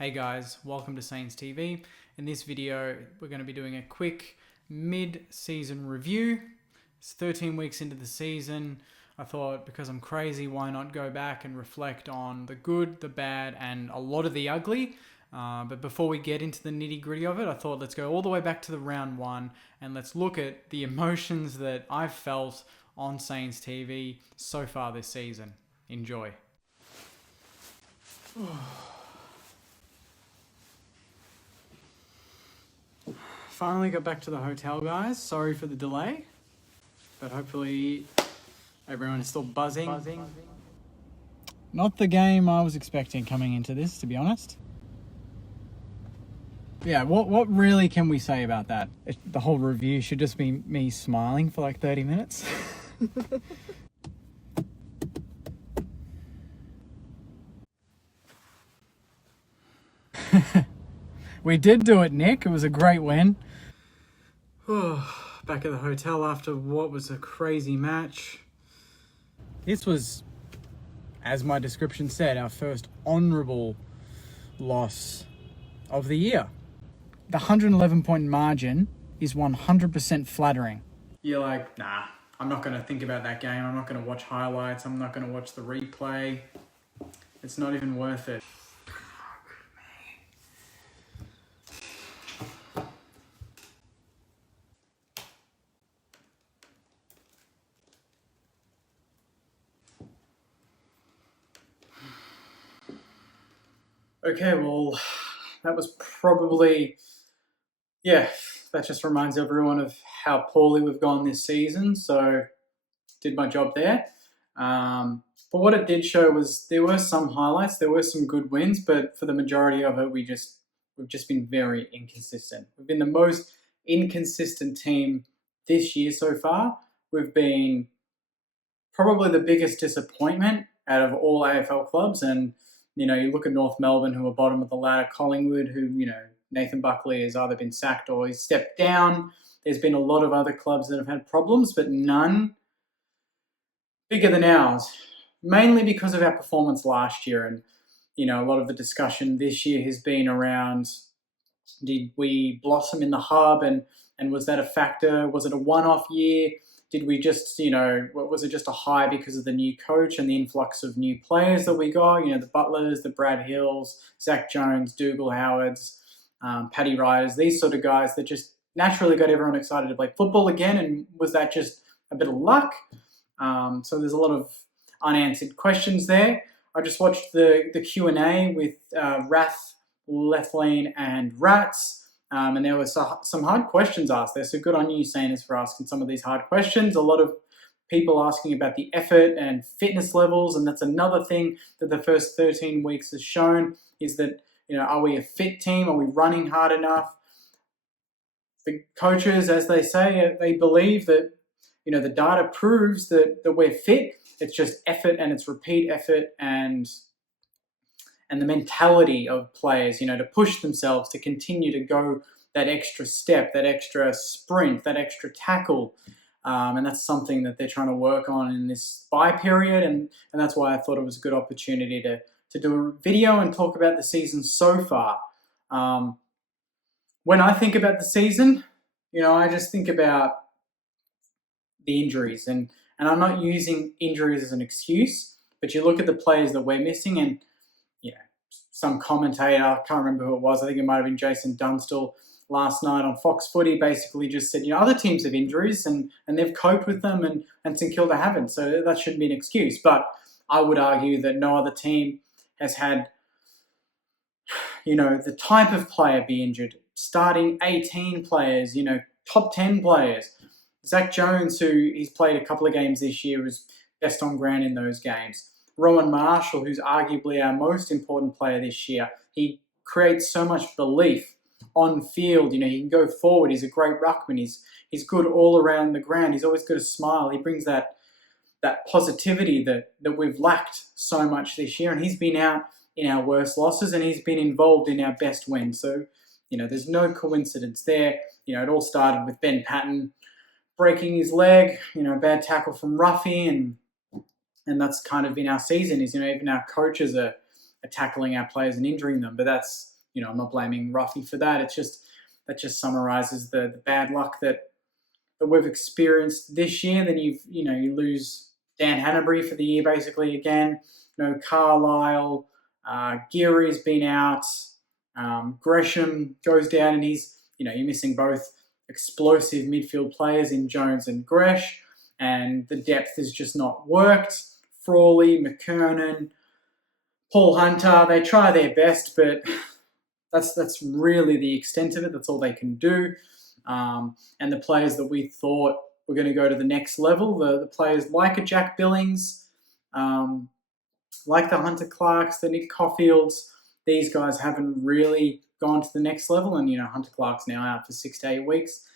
Hey guys, welcome to Saints TV. In this video, we're going to be doing a quick mid-season review. It's 13 weeks into the season. I thought, because I'm crazy, why not go back and reflect on the good, the bad, and a lot of the ugly. But before we get into the nitty-gritty of it, I thought let's go all the way back to the round one and let's look at the emotions that I've felt on Saints TV so far this season. Enjoy. Finally got back to the hotel, guys. Sorry for the delay, but hopefully everyone is still buzzing. Not the game I was expecting coming into this, to be honest. Yeah, what really can we say about that? The whole review should just be me smiling for like 30 minutes. We did do it, Nick. It was a great win. Back at the hotel after what was a crazy match. This was, as my description said, our first honourable loss of the year. The 111-point margin is 100% flattering. You're like, nah, I'm not going to think about that game. I'm not going to watch highlights. I'm not going to watch the replay. It's not even worth it. Okay, well, that was probably, that just reminds everyone of how poorly we've gone this season, so did my job there. But what it did show was there were some highlights, there were some good wins, but for the majority of it, we've just been very inconsistent. We've been the most inconsistent team this year so far. We've been probably the biggest disappointment out of all AFL clubs, and you look at North Melbourne, who are bottom of the ladder, Collingwood, who, Nathan Buckley has either been sacked or he's stepped down. There's been a lot of other clubs that have had problems, but none bigger than ours, mainly because of our performance last year. And, a lot of the discussion this year has been around, did we blossom in the hub, and was that a factor? Was it a one-off year? Did we just, was it just a high because of the new coach and the influx of new players that we got? The Butlers, the Brad Hills, Zach Jones, Dougal Howards, Paddy Ryers, these sort of guys that just naturally got everyone excited to play football again. And was that just a bit of luck? So there's a lot of unanswered questions there. I just watched the Q&A with Rath, Lethlean and Rats. And there were some hard questions asked there, so good on you, Sanders, for asking some of these hard questions. A lot of people asking about the effort and fitness levels, and that's another thing that the first 13 weeks has shown, is that, are we a fit team? Are we running hard enough? The coaches, as they say, they believe that, the data proves that we're fit. It's just effort, and it's repeat effort, and the mentality of players, to push themselves, to continue to go that extra step, that extra sprint, that extra tackle. And that's something that they're trying to work on in this bye period. And that's why I thought it was a good opportunity to do a video and talk about the season so far. When I think about the season, I just think about the injuries. And I'm not using injuries as an excuse, but you look at the players that we're missing, and some commentator, I can't remember who it was, I think it might have been Jason Dunstall, last night on Fox Footy basically just said, other teams have injuries and they've coped with them, and St Kilda haven't, so that shouldn't be an excuse. But I would argue that no other team has had, the type of player be injured. Starting 18 players, top 10 players. Zach Jones, who he's played a couple of games this year, was best on ground in those games. Rowan Marshall, who's arguably our most important player this year, he creates so much belief on field. He can go forward. He's a great ruckman. He's good all around the ground. He's always got a smile. He brings that positivity that we've lacked so much this year. And he's been out in our worst losses, and he's been involved in our best wins. So, there's no coincidence there. It all started with Ben Patton breaking his leg, bad tackle from Ruffy, and that's kind of been our season. Is even our coaches are tackling our players and injuring them. But that's, I'm not blaming Ruffy for that. That just summarises the bad luck that we've experienced this year. Then you lose Dan Hanbury for the year basically again. Carlisle, Geary's been out. Gresham goes down, and you're missing both explosive midfield players in Jones and Gresh, and the depth has just not worked. Frawley, McKernan, Paul Hunter, they try their best, but that's really the extent of it. That's all they can do. And the players that we thought were going to go to the next level, the players like a Jack Billings, like the Hunter Clarks, the Nick Caulfields, these guys haven't really gone to the next level. And, Hunter Clark's now out for 6 to 8 weeks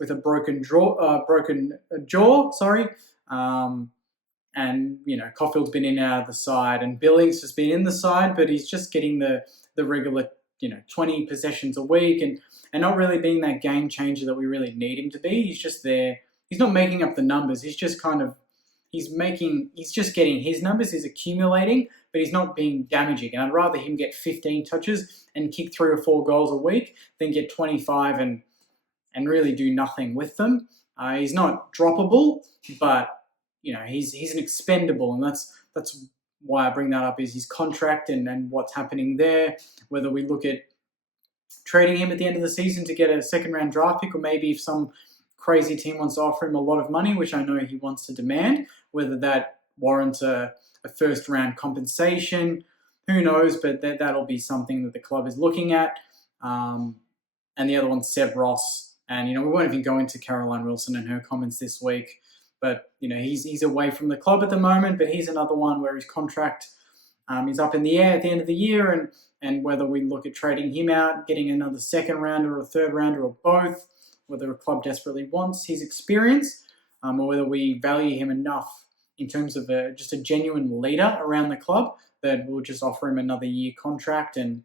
with a broken jaw. And, Caulfield's been in and out of the side, and Billings has been in the side, but he's just getting the regular, 20 possessions a week and not really being that game changer that we really need him to be. He's just there. He's not making up the numbers. He's just he's just getting his numbers. He's accumulating, but he's not being damaging. And I'd rather him get 15 touches and kick 3 or 4 goals a week than get 25 and really do nothing with them. He's not droppable, but he's an expendable, and that's why I bring that up, is his contract and what's happening there. Whether we look at trading him at the end of the season to get a second-round draft pick, or maybe if some crazy team wants to offer him a lot of money, which I know he wants to demand, whether that warrants a first-round compensation, who knows, but that'll be something that the club is looking at. And the other one's Seb Ross, and we won't even go into Caroline Wilson and her comments this week. But, he's away from the club at the moment, but he's another one where his contract is up in the air at the end of the year, and whether we look at trading him out, getting another second rounder or a third rounder or both, whether a club desperately wants his experience, or whether we value him enough in terms of just a genuine leader around the club that we'll just offer him another year contract. And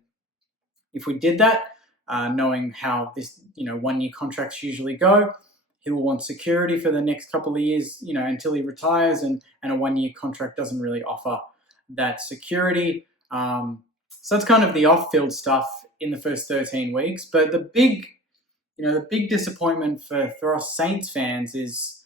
if we did that, knowing how this, 1 year contracts usually go, he will want security for the next couple of years, until he retires, and a 1 year contract doesn't really offer that security. So that's kind of the off-field stuff in the first 13 weeks. But the big disappointment for us Saints fans is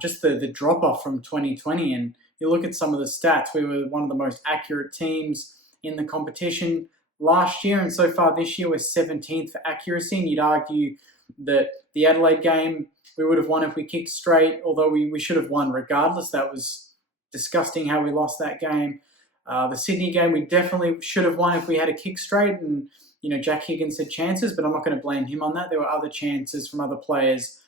just the drop-off from 2020. And you look at some of the stats, we were one of the most accurate teams in the competition last year, and so far this year we're 17th for accuracy, and you'd argue that the Adelaide game we would have won if we kicked straight, although we should have won regardless. That was disgusting how we lost that game. The Sydney game we definitely should have won if we had a kick straight, and Jack Higgins had chances, but I'm not going to blame him on that. There were other chances from other players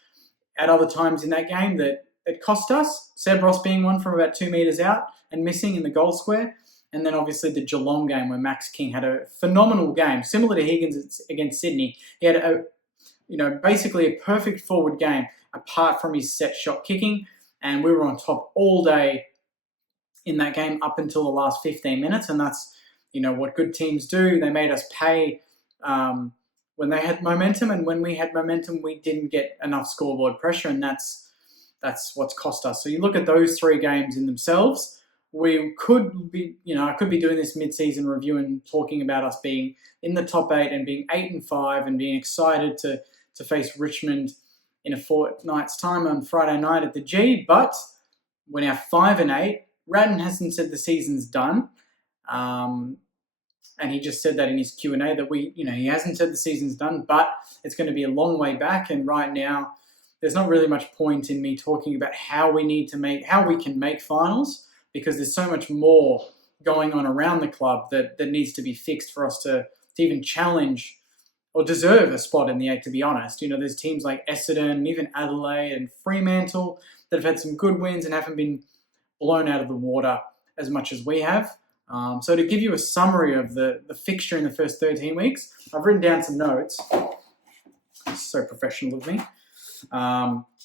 at other times in that game that it cost us. Seb Ross being one from about 2 metres out and missing in the goal square. And then obviously the Geelong game where Max King had a phenomenal game, similar to Higgins against Sydney. He had basically a perfect forward game apart from his set shot kicking, and we were on top all day in that game up until the last 15 minutes, and that's what good teams do. They made us pay when they had momentum, and when we had momentum, we didn't get enough scoreboard pressure, and that's what's cost us. So you look at those 3 games in themselves. We could be, I could be doing this mid-season review and talking about us being in the top 8 and being 8-5 and being excited to face Richmond in a fortnight's time on Friday night at the G. But we're now 5-8. Ratton hasn't said the season's done, and he just said that in his Q&A that he hasn't said the season's done, but it's going to be a long way back. And right now, there's not really much point in me talking about how we can make finals, because there's so much more going on around the club that needs to be fixed for us to even challenge or deserve a spot in the 8, to be honest. There's teams like Essendon, even Adelaide and Fremantle that have had some good wins and haven't been blown out of the water as much as we have. So to give you a summary of the fixture in the first 13 weeks, I've written down some notes. So professional of me.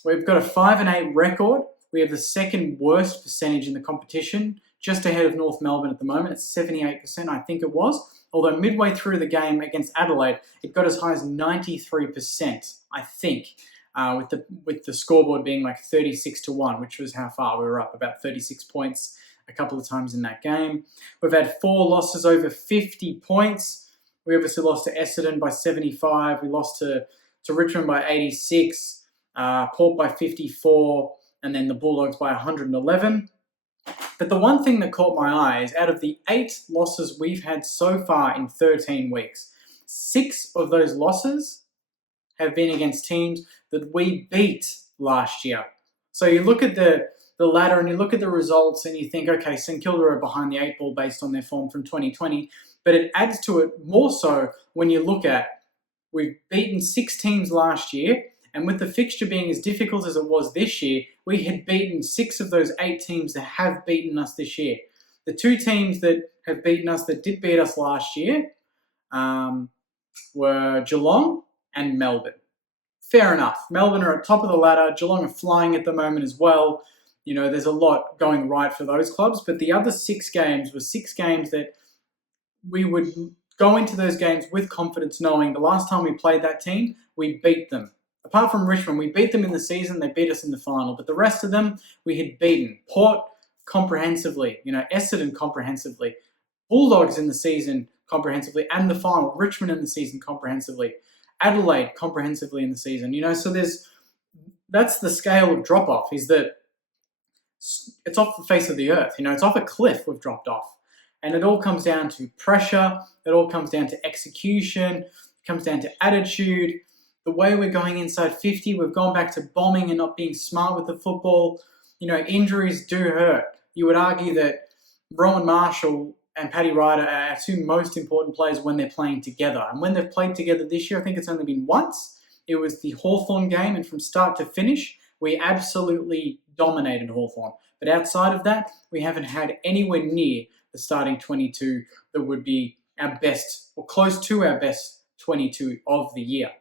We've got a 5-8 record. We have the second worst percentage in the competition, just ahead of North Melbourne at the moment. It's 78%, I think it was. Although midway through the game against Adelaide, it got as high as 93%, I think, with the scoreboard being like 36-1, which was how far we were up, about 36 points a couple of times in that game. We've had 4 losses over 50 points. We obviously lost to Essendon by 75. We lost to Richmond by 86, Port by 54, and then the Bulldogs by 111. But the one thing that caught my eye is out of the 8 losses we've had so far in 13 weeks, 6 of those losses have been against teams that we beat last year. So you look at the ladder and you look at the results and you think, okay, St Kilda are behind the 8 ball based on their form from 2020, but it adds to it more so when you look at we've beaten 6 teams last year, and with the fixture being as difficult as it was this year, we had beaten 6 of those 8 teams that have beaten us this year. The 2 teams that have beaten us, that did beat us last year, were Geelong and Melbourne. Fair enough. Melbourne are at top of the ladder. Geelong are flying at the moment as well. You know, there's a lot going right for those clubs. But the other 6 games were 6 games that we would go into those games with confidence knowing the last time we played that team, we beat them. Apart from Richmond, we beat them in the season. They beat us in the final. But the rest of them, we had beaten. Port comprehensively. Essendon comprehensively. Bulldogs in the season comprehensively, and the final. Richmond in the season comprehensively. Adelaide comprehensively in the season. So that's the scale of drop-off, is that it's off the face of the earth. It's off a cliff we've dropped off. And it all comes down to pressure. It all comes down to execution. It comes down to attitude. The way we're going inside 50, we've gone back to bombing and not being smart with the football. Injuries do hurt. You would argue that Rowan Marshall and Paddy Ryder are our 2 most important players when they're playing together. And when they've played together this year, I think it's only been once. It was the Hawthorn game, and from start to finish, we absolutely dominated Hawthorn. But outside of that, we haven't had anywhere near the starting 22 that would be our best, or close to our best 22 of the year.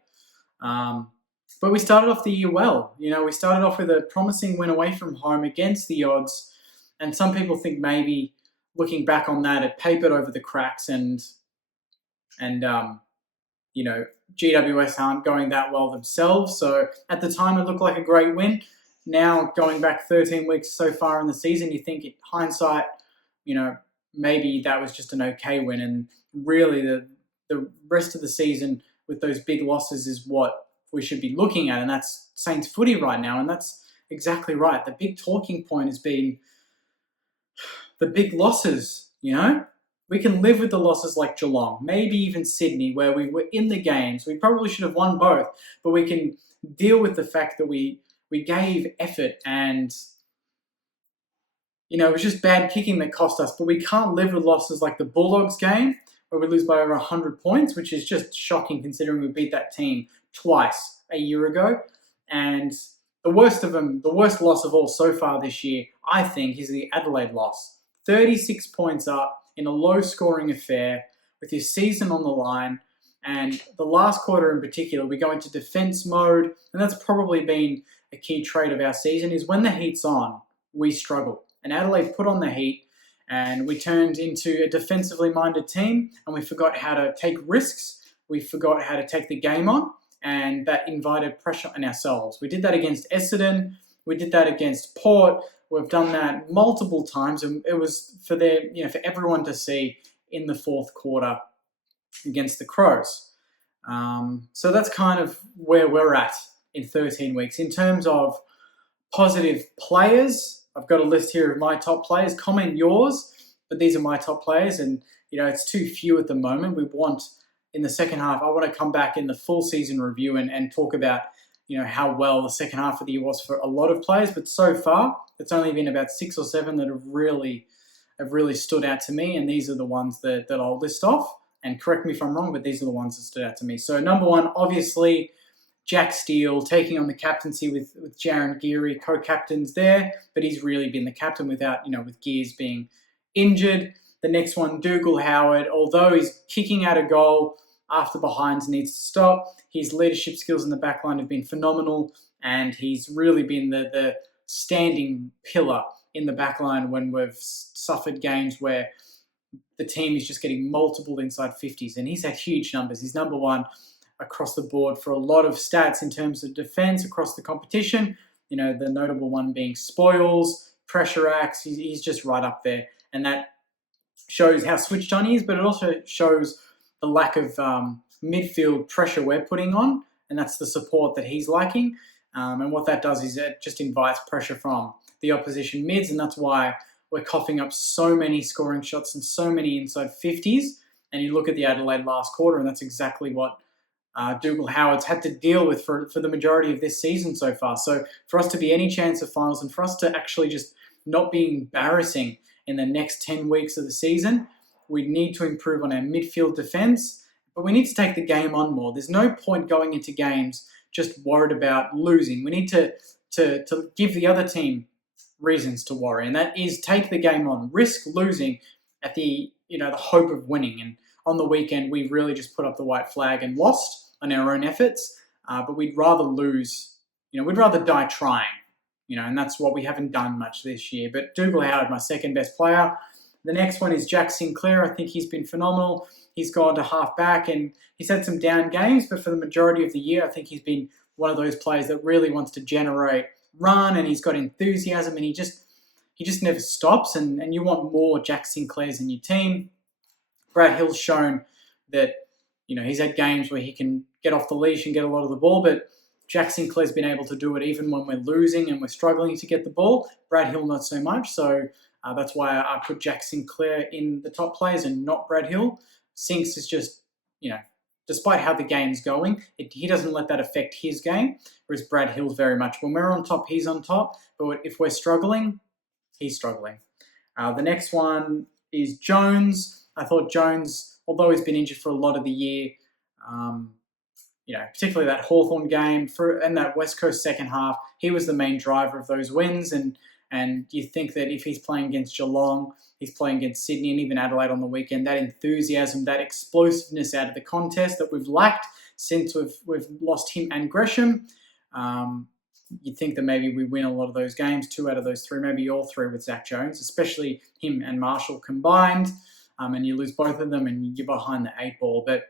But we started off the year well. We started off with a promising win away from home against the odds. And some people think maybe, looking back on that, it papered over the cracks and GWS aren't going that well themselves. So at the time, it looked like a great win. Now, going back 13 weeks so far in the season, you think in hindsight, maybe that was just an okay win. And really, the rest of the season with those big losses is what we should be looking at. And that's Saints footy right now. And that's exactly right. The big talking point has been the big losses, We can live with the losses like Geelong, maybe even Sydney, where we were in the games. We probably should have won both, but we can deal with the fact that we gave effort and, it was just bad kicking that cost us. But we can't live with losses like the Bulldogs game, where we lose by over 100 points, which is just shocking considering we beat that team twice a year ago. And the worst of them, the worst loss of all so far this year, I think, is the Adelaide loss. 36 points up in a low-scoring affair with your season on the line. And the last quarter in particular, we go into defense mode. And that's probably been a key trait of our season, is when the heat's on, we struggle. And Adelaide put on the heat, and we turned into a defensively minded team, and we forgot how to take risks. We forgot how to take the game on, and that invited pressure on ourselves. We did that against Essendon. We did that against Port. We've done that multiple times, and it was for for everyone to see in the 4th quarter against the Crows. So that's kind of where we're at in 13 weeks. In terms of positive players, I've got a list here of my top players. Comment yours, but these are my top players, and it's too few at the moment. We want, in the second half, I want to come back in the full season review and talk about how well the second half of the year was for a lot of players. But so far, it's only been about 6 or 7 that have really stood out to me, and these are the ones that I'll list off. And correct me if I'm wrong, but these are the ones that stood out to me. So number 1, obviously, Jack Steele taking on the captaincy with Jaron Geary, co-captains there, but he's really been the captain without, with Gears being injured. The next one, Dougal Howard, although he's kicking out a goal after behinds needs to stop, his leadership skills in the back line have been phenomenal, and he's really been the standing pillar in the back line when we've suffered games where the team is just getting multiple inside 50s, and he's had huge numbers. He's number 1 across the board for a lot of stats in terms of defense across the competition. The notable one being spoils, pressure acts, he's just right up there. And that shows how switched on he is, but it also shows the lack of midfield pressure we're putting on, and that's the support that he's lacking. And what that does is it just invites pressure from the opposition mids, and that's why we're coughing up so many scoring shots and so many inside 50s. And you look at the Adelaide last quarter, and that's exactly what Dougal Howard's had to deal with for the majority of this season so far. So for us to be any chance of finals and for us to actually just not be embarrassing in the next 10 weeks of the season, we need to improve on our midfield defence, but we need to take the game on more. There's no point going into games just worried about losing. We need to give the other team reasons to worry, and that is take the game on, risk losing at the hope of winning. And on the weekend, we really just put up the white flag and lost on our own efforts, but we'd rather lose. We'd rather die trying. And that's what we haven't done much this year. But Dougal Howard, my second best player. The next one is Jack Sinclair. I think he's been phenomenal. He's gone to half back and he's had some down games, but for the majority of the year, I think he's been one of those players that really wants to generate run, and he's got enthusiasm, and he just never stops. And you want more Jack Sinclairs in your team. Brad Hill's shown that he's had games where he can get off the leash and get a lot of the ball, but Jack Sinclair's been able to do it even when we're losing and we're struggling to get the ball. Brad Hill not so much, so that's why I put Jack Sinclair in the top players and not Brad Hill. Sinks is just, despite how the game's going, he doesn't let that affect his game, whereas Brad Hill's very much, when we're on top, he's on top, but if we're struggling, he's struggling. The next one is Jones. I thought Jones, although he's been injured for a lot of the year, particularly that Hawthorn game and that West Coast second half, he was the main driver of those wins. And you think that if he's playing against Geelong, he's playing against Sydney and even Adelaide on the weekend, that enthusiasm, that explosiveness out of the contest that we've lacked since we've lost him and Gresham, you'd think that maybe we win a lot of those games, 2 out of those 3, maybe all 3 with Zach Jones, especially him and Marshall combined, and you lose both of them and you're behind the 8 ball. But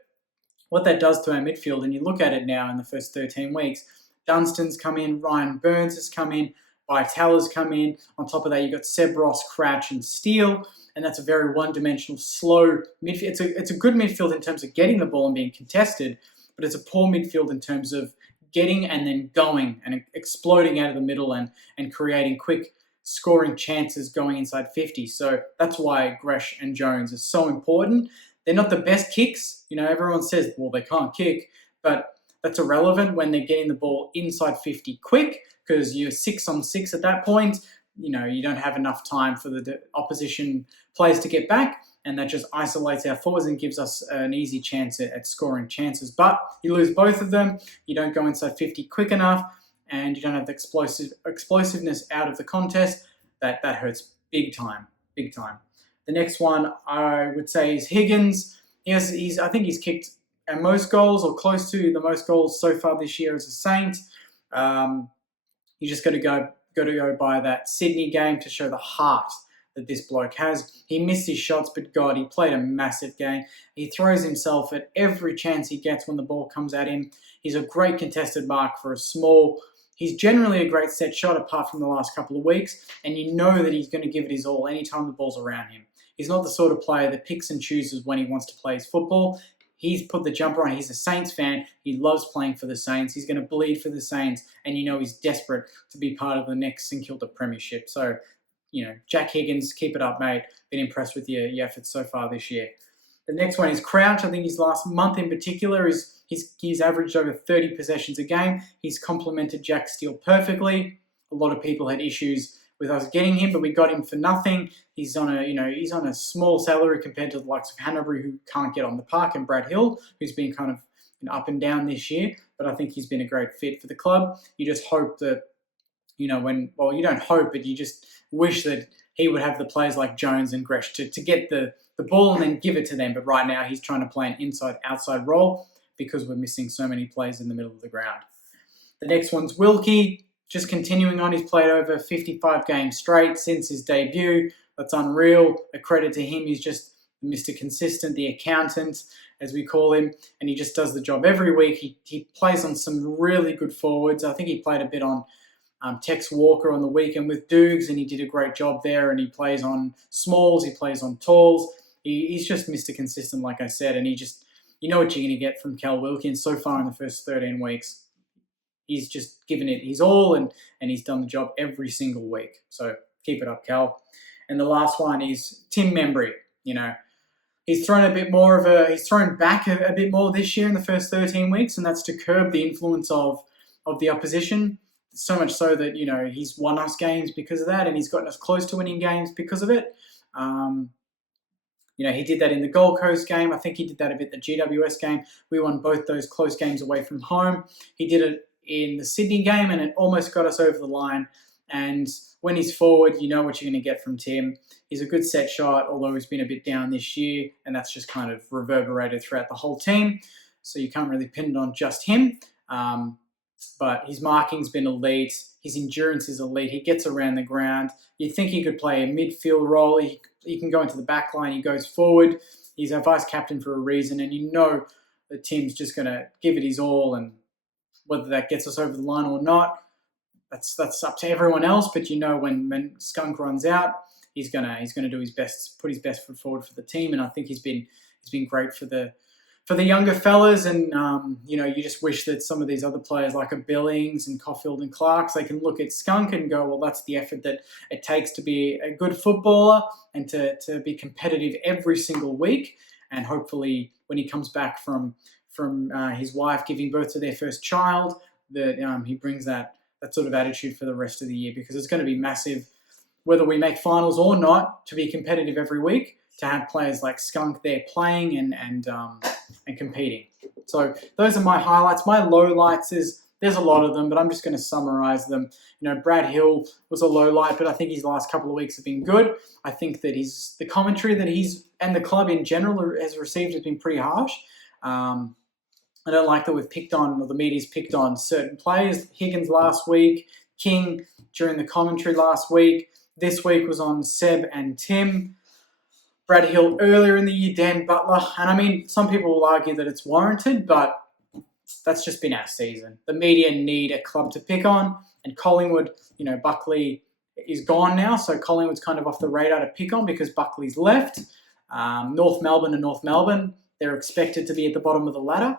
what that does to our midfield, and you look at it now in the first 13 weeks, Dunstan's come in, Ryan Burns has come in, Vitala's come in. On top of that, you've got Seb Ross, Crouch, and Steele, and that's a very one-dimensional, slow midfield. It's a good midfield in terms of getting the ball and being contested, but it's a poor midfield in terms of getting and then going and exploding out of the middle and creating quick scoring chances going inside 50. So that's why Gresh and Jones are so important. They're not the best kicks. Everyone says, well, they can't kick, but that's irrelevant when they're getting the ball inside 50 quick, because you're 6 on 6 at that point. You don't have enough time for the opposition players to get back, and that just isolates our forwards and gives us an easy chance at scoring chances. But you lose both of them, you don't go inside 50 quick enough, and you don't have the explosiveness out of the contest. That hurts big time. The next one I would say is Higgins. I think he's kicked our most goals, or close to the most goals so far this year as a Saint. You just got to go by that Sydney game to show the heart that this bloke has. He missed his shots, but God, he played a massive game. He throws himself at every chance he gets when the ball comes at him. He's a great contested mark for a small. He's generally a great set shot apart from the last couple of weeks, and you know that he's going to give it his all anytime the ball's around him. He's not the sort of player that picks and chooses when he wants to play his football. He's put the jumper on. He's a Saints fan. He loves playing for the Saints. He's going to bleed for the Saints, and he's desperate to be part of the next St Kilda premiership. So, Jack Higgins, keep it up, mate. Been impressed with your efforts so far this year. The next one is Crouch. I think his last month in particular he's averaged over 30 possessions a game. He's complemented Jack Steele perfectly. A lot of people had issues with us getting him, but we got him for nothing. He's on a small salary compared to the likes of Hannibal, who can't get on the park, and Brad Hill, who's been kind of up and down this year. But I think he's been a great fit for the club. You just hope that, you don't hope, but you just wish that he would have the players like Jones and Gresh to get the ball and then give it to them. But right now he's trying to play an inside-outside role because we're missing so many players in the middle of the ground. The next one's Wilkie. Just continuing on, he's played over 55 games straight since his debut. That's unreal. A credit to him. He's just Mr. Consistent, the accountant, as we call him, and he just does the job every week. He plays on some really good forwards. I think he played a bit on Tex Walker on the weekend with Dukes, and he did a great job there, and he plays on smalls, he plays on talls. He's just Mr. Consistent, like I said, and you know what you're going to get from Cal Wilkins so far in the first 13 weeks. He's just given it his all, and he's done the job every single week. So keep it up, Cal. And the last one is Tim Membrey. He's thrown he's thrown back a bit more this year in the first 13 weeks, and that's to curb the influence of the opposition. So much so that, he's won us games because of that, and he's gotten us close to winning games because of it. He did that in the Gold Coast game. I think he did that a bit in the GWS game. We won both those close games away from home. He did it in the Sydney game, and it almost got us over the line. And when he's forward, you know what you're going to get from Tim. He's a good set shot, although he's been a bit down this year, and that's just kind of reverberated throughout the whole team. So you can't really pin it on just him. But his marking's been elite. His endurance is elite. He gets around the ground. You'd think he could play a midfield role. He can go into the back line. He goes forward. He's our vice captain for a reason, and you know that Tim's just going to give it his all, and whether that gets us over the line or not, that's up to everyone else. But when Skunk runs out, he's gonna do his best, put his best foot forward for the team, and I think he's been great for the younger fellas. And you just wish that some of these other players like a Billings and Caulfield and Clarks, they can look at Skunk and go, well, that's the effort that it takes to be a good footballer and to be competitive every single week. And hopefully when he comes back from his wife giving birth to their first child, that he brings that sort of attitude for the rest of the year, because it's going to be massive, whether we make finals or not, to be competitive every week, to have players like Skunk there playing and competing. So those are my highlights. My lowlights there's a lot of them, but I'm just going to summarize them. Brad Hill was a low light, but I think his last couple of weeks have been good. I think that the commentary that he's and the club in general has received has been pretty harsh. I don't like that we've picked on, or the media's picked on certain players. Higgins last week, King during the commentary last week. This week was on Seb and Tim. Brad Hill earlier in the year, Dan Butler. And some people will argue that it's warranted, but that's just been our season. The media need a club to pick on, and Collingwood, Buckley is gone now, so Collingwood's kind of off the radar to pick on because Buckley's left. North Melbourne, they're expected to be at the bottom of the ladder.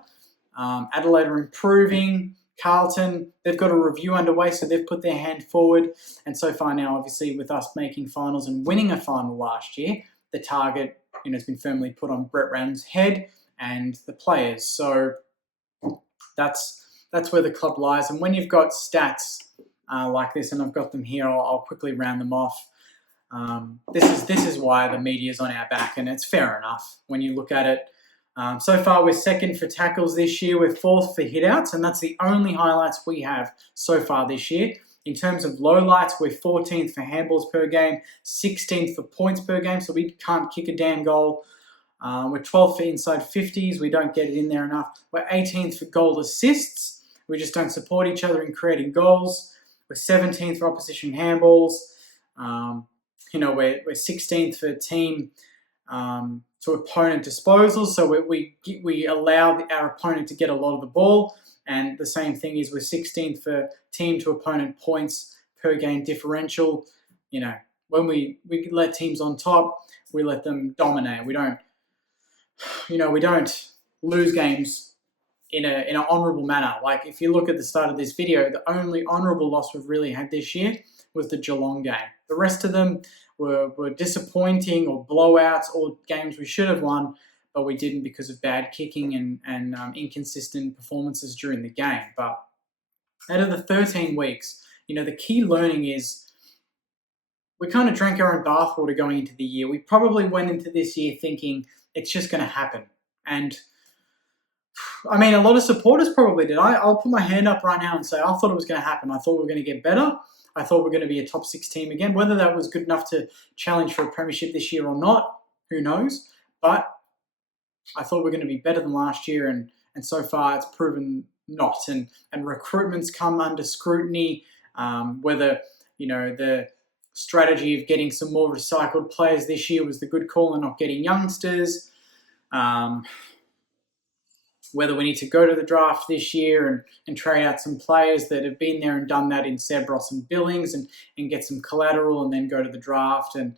Adelaide are improving. Carlton, they've got a review underway, so they've put their hand forward. And so far now, obviously, with us making finals and winning a final last year, the target has been firmly put on Brett Rand's head and the players. So that's where the club lies. And when you've got stats like this, and I've got them here, I'll quickly round them off. This is why the media's on our back, and it's fair enough when you look at it. So far, we're second for tackles this year. We're fourth for hitouts, and that's the only highlights we have so far this year. In terms of lowlights, we're 14th for handballs per game, 16th for points per game, so we can't kick a damn goal. We're 12th for inside 50s. We don't get it in there enough. We're 18th for goal assists. We just don't support each other in creating goals. We're 17th for opposition handballs. We're 16th for team to opponent disposals, so we allow our opponent to get a lot of the ball, and the same thing is we're 16th for team to opponent points per game differential. When we let teams on top, we let them dominate. We don't lose games in an honourable manner. Like if you look at the start of this video, the only honourable loss we've really had this year was the Geelong game. The rest of them were disappointing or blowouts or games we should have won, but we didn't because of bad kicking and inconsistent performances during the game. But out of the 13 weeks, the key learning is we kind of drank our own bathwater going into the year. We probably went into this year thinking it's just going to happen. And a lot of supporters probably did. I'll put my hand up right now and say I thought it was going to happen. I thought we were going to get better. I thought we were going to be a top 6 team again. Whether that was good enough to challenge for a premiership this year or not, who knows? But I thought we were going to be better than last year, and so far it's proven not. And recruitment's come under scrutiny. Whether the strategy of getting some more recycled players this year was the good call and not getting youngsters. whether we need to go to the draft this year and trade out some players that have been there and done that in Seb, Ross and Billings and get some collateral and then go to the draft and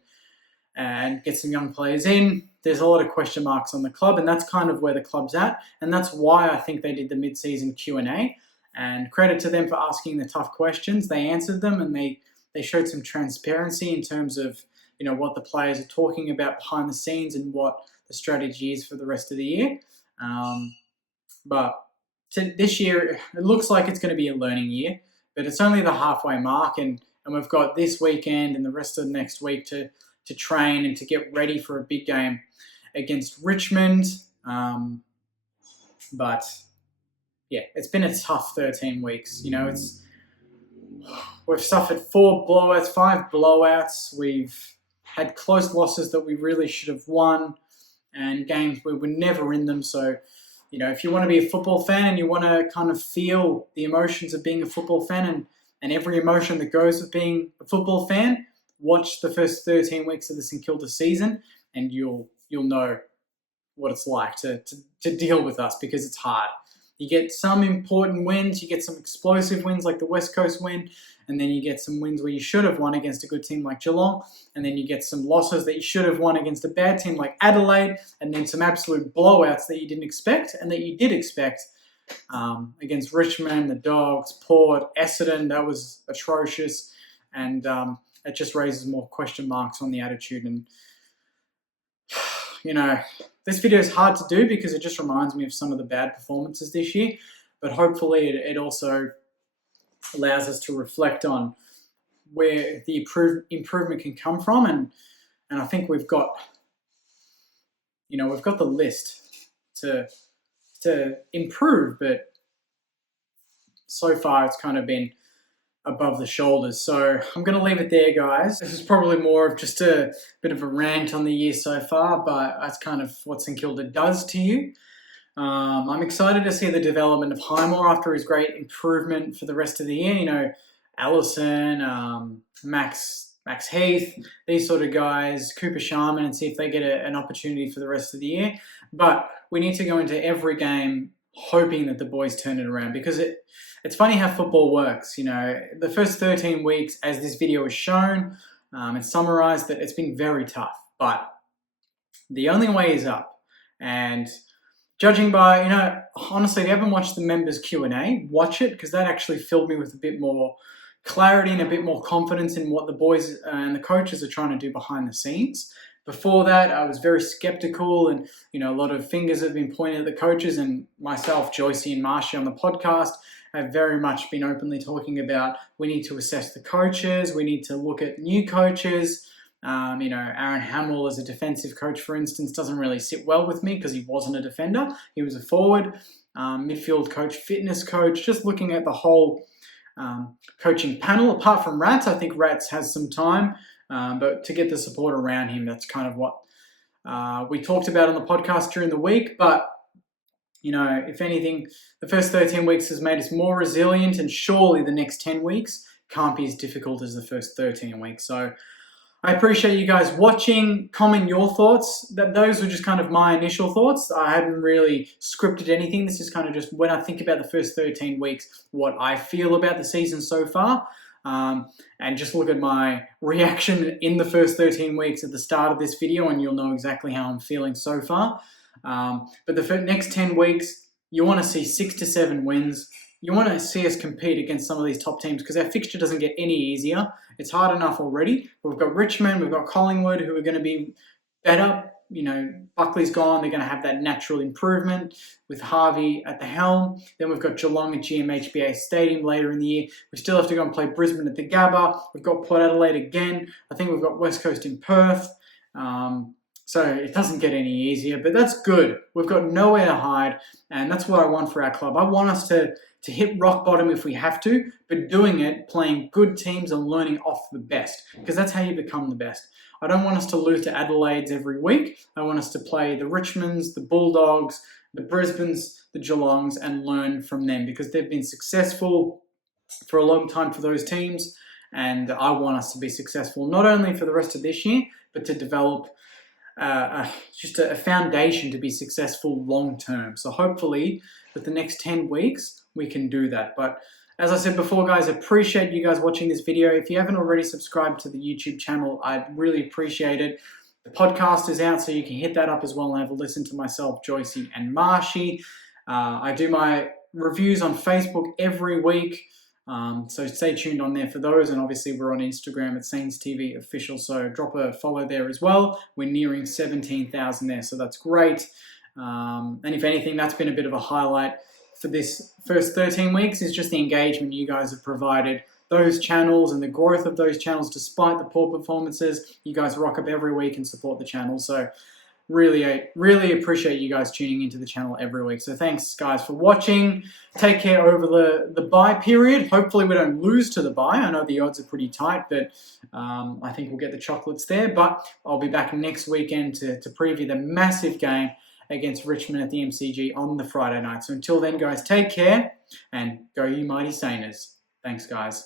get some young players in. There's a lot of question marks on the club, and that's kind of where the club's at. And that's why I think they did the mid-season Q&A. And credit to them for asking the tough questions. They answered them, and they showed some transparency in terms of what the players are talking about behind the scenes and what the strategy is for the rest of the year. But this year, it looks like it's going to be a learning year, but it's only the halfway mark, and we've got this weekend and the rest of the next week to train and to get ready for a big game against Richmond. But yeah, it's been a tough 13 weeks. We've suffered 4 blowouts, 5 blowouts. We've had close losses that we really should have won, and games where we're never in them. So, if you want to be a football fan and you want to kind of feel the emotions of being a football fan and every emotion that goes with being a football fan, watch the first 13 weeks of the St Kilda season, and you'll know what it's like to deal with us, because it's hard. You get some important wins, you get some explosive wins like the West Coast win, and then you get some wins where you should have won against a good team like Geelong, and then you get some losses that you should have won against a bad team like Adelaide, and then some absolute blowouts that you didn't expect and that you did expect against Richmond, the Dogs, Port, Essendon. That was atrocious, and it just raises more question marks on the attitude. And this video is hard to do because it just reminds me of some of the bad performances this year, but hopefully it also allows us to reflect on where the improvement can come from, and I think we've got the list to improve, but so far it's kind of been above the shoulders. So I'm going to leave it there, guys. This is probably more of just a bit of a rant on the year so far, but that's kind of what St Kilda does to you. I'm excited to see the development of Highmore after his great improvement for the rest of the year. Allison, Max Heath, these sort of guys, Cooper Sharman, and see if they get an opportunity for the rest of the year. But we need to go into every game hoping that the boys turn it around, because it's funny how football works. The first 13 weeks, as this video has shown, it's summarized that it's been very tough, but the only way is up. And judging by, honestly, if you haven't watched the members Q&A, watch it, because that actually filled me with a bit more clarity and a bit more confidence in what the boys and the coaches are trying to do behind the scenes. Before that, I was very skeptical, and a lot of fingers have been pointed at the coaches, and myself, Joycey and Marshy on the podcast have very much been openly talking about we need to assess the coaches, we need to look at new coaches. Aaron Hamill as a defensive coach, for instance, doesn't really sit well with me because he wasn't a defender. He was a forward. Midfield coach, fitness coach, just looking at the whole coaching panel. Apart from Rats, I think Rats has some time, but to get the support around him, that's kind of what we talked about on the podcast during the week. But, if anything, the first 13 weeks has made us more resilient, and surely the next 10 weeks can't be as difficult as the first 13 weeks. So I appreciate you guys watching. Comment your thoughts. Those were just kind of my initial thoughts. I hadn't really scripted anything. This is kind of just when I think about the first 13 weeks, what I feel about the season so far. And just look at my reaction in the first 13 weeks at the start of this video, and you'll know exactly how I'm feeling so far. But the next 10 weeks, you want to see 6 to 7 wins. You want to see us compete against some of these top teams, because our fixture doesn't get any easier. It's hard enough already. We've got Richmond, we've got Collingwood, who are going to be better. Buckley's gone. They're going to have that natural improvement with Harvey at the helm. Then we've got Geelong at GMHBA Stadium later in the year. We still have to go and play Brisbane at the Gabba. We've got Port Adelaide again. I think we've got West Coast in Perth. So it doesn't get any easier, but that's good. We've got nowhere to hide, and that's what I want for our club. I want us to hit rock bottom if we have to, but doing it, playing good teams and learning off the best, because that's how you become the best. I don't want us to lose to Adelaides every week. I want us to play the Richmonds, the Bulldogs, the Brisbanes, the Geelongs, and learn from them, because they've been successful for a long time for those teams, and I want us to be successful not only for the rest of this year, but to develop just a foundation to be successful long term. So hopefully, with the next 10 weeks, we can do that. But as I said before, guys, I appreciate you guys watching this video. If you haven't already subscribed to the YouTube channel, I'd really appreciate it. The podcast is out, so you can hit that up as well and have a listen to myself, Joycey, and Marshy. I do my reviews on Facebook every week, so stay tuned on there for those. And obviously, we're on Instagram at Saints TV Official, so drop a follow there as well. We're nearing 17,000 there, so that's great. And if anything, that's been a bit of a highlight for this first 13 weeks, is just the engagement you guys have provided. Those channels and the growth of those channels, despite the poor performances, you guys rock up every week and support the channel. So really appreciate you guys tuning into the channel every week. So thanks, guys, for watching. Take care over the bye period. Hopefully we don't lose to the bye. I know the odds are pretty tight, but I think we'll get the chocolates there. But I'll be back next weekend to preview the massive game against Richmond at the MCG on the Friday night. So until then, guys, take care and go you mighty Sainers. Thanks, guys.